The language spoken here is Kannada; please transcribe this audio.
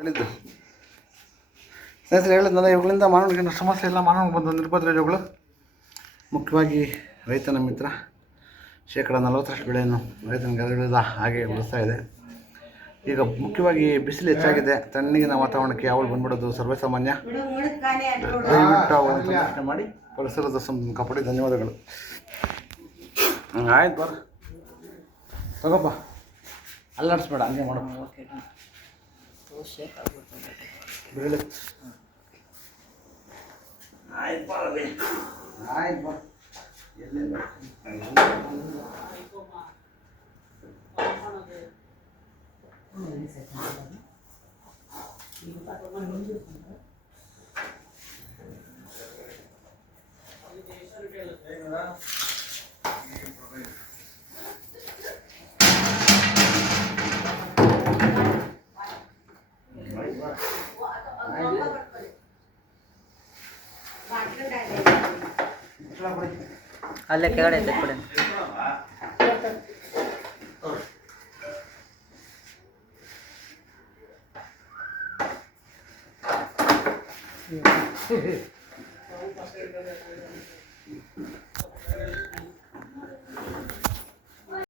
ಹೇಳಿದ್ದು ಸ್ನೇಹಿತರೆ ಹೇಳಿದ್ನಲ್ಲ, ಇವುಗಳಿಂದ ಮಾನವನಿಗೆ ಸಮಸ್ಯೆ ಇಲ್ಲ. ಮಾನವನಿಗೆ ಬಂದು ನಿರುಪದ್ರವಗಳು ಮುಖ್ಯವಾಗಿ ರೈತನ ಮಿತ್ರ. ಶೇಕಡ 40ರಷ್ಟು ಬೆಳೆಯನ್ನು ರೈತನಿಗೆ ಬೆಳೆದ ಹಾಗೆ ಉಳಿಸ್ತಾ ಇದೆ. ಈಗ ಮುಖ್ಯವಾಗಿ ಬಿಸಿಲು ಹೆಚ್ಚಾಗಿದೆ. ತಣ್ಣಗಿನ ವಾತಾವರಣಕ್ಕೆ ಯಾವಳು ಬಂದ್ಬಿಡೋದು ಸರ್ವೇಸಾಮಾನ್ಯ. ದಯವಿಟ್ಟು ಅವುಗಳನ್ನು ಸಂರಕ್ಷಣೆ ಮಾಡಿ ಪರಿಸರದ ಕಾಪಾಡಿ. ಧನ್ಯವಾದಗಳು. ಆಯ್ತು ಬರ ತಗೋಪ್ಪ, ಅಲ್ಲಾಡಿಸ್ಬೇಡ, ಹಂಗೆ ಮಾಡೋ ಬೆಳೆ. ಆಯ್ತು ಬರ, ಆಯ್ತು ಬರ, ಎಲ್ಲೆಲ್ಲ ಅಲ್ಲೇ ಕೆಳಗಡೆ ಇದೆ ಕೊಡಿ.